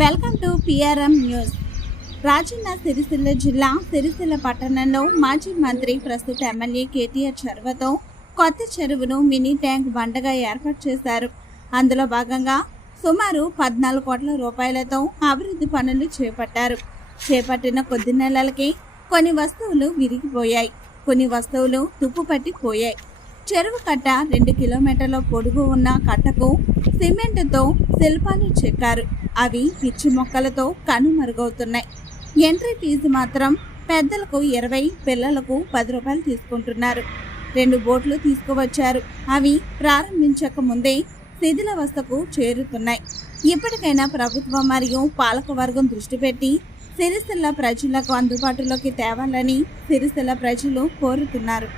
Welcome to PRM news. Rajanna Sircilla జిల్లా సిరిసిల్ల పట్టణంలో మాజీ మంత్రి ప్రస్తుత ఎమ్మెల్యే కేటీఆర్ చొరవతో కొత్త చెరువును మినీ ట్యాంక్ బండగా ఏర్పాటు చేశారు. అందులో భాగంగా సుమారు పద్నాలుగు కోట్ల రూపాయలతో అభివృద్ధి పనులు చేపట్టారు. చేపట్టిన కొద్ది నెలలకి కొన్ని వస్తువులు విరిగిపోయాయి. కొన్ని వస్తువులు తుప్పు పట్టిపోయాయి చెరువు కట్ట రెండు కిలోమీటర్ల పొడుగు ఉన్న కట్టకు సిమెంటుతో శిల్పాలు చెక్కారు. అవి పిచ్చి మొక్కలతో కనుమరుగవుతున్నాయి. ఎంట్రీ ఫీజు మాత్రం పెద్దలకు ఇరవై పిల్లలకు పది రూపాయలు తీసుకుంటున్నారు. రెండు బోట్లు తీసుకువచ్చారు. అవి ప్రారంభించక ముందే శిథిలావస్థకు చేరుతున్నాయి. ఇప్పటికైనా ప్రభుత్వం మరియు పాలకవర్గం దృష్టి పెట్టి సిరిసిల్ల ప్రజలకు అందుబాటులోకి తేవాలని సిరిసిల్ల ప్రజలు కోరుతున్నారు.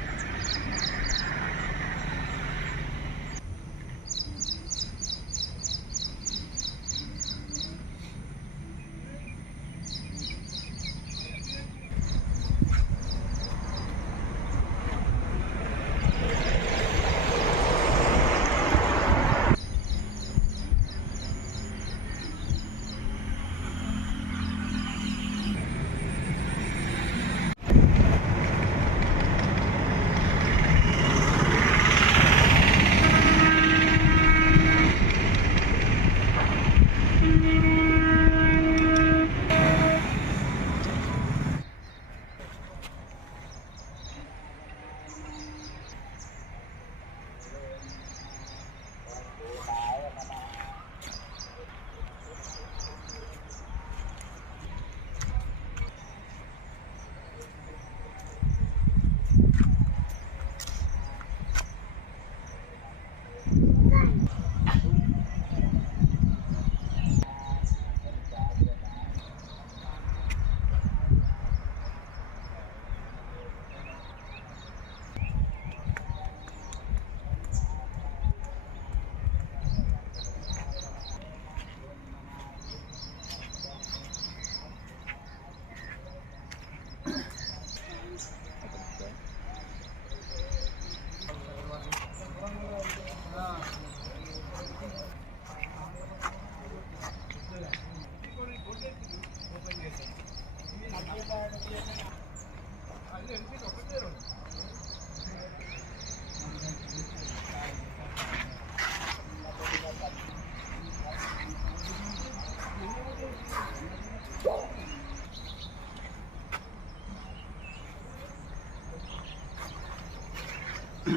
对。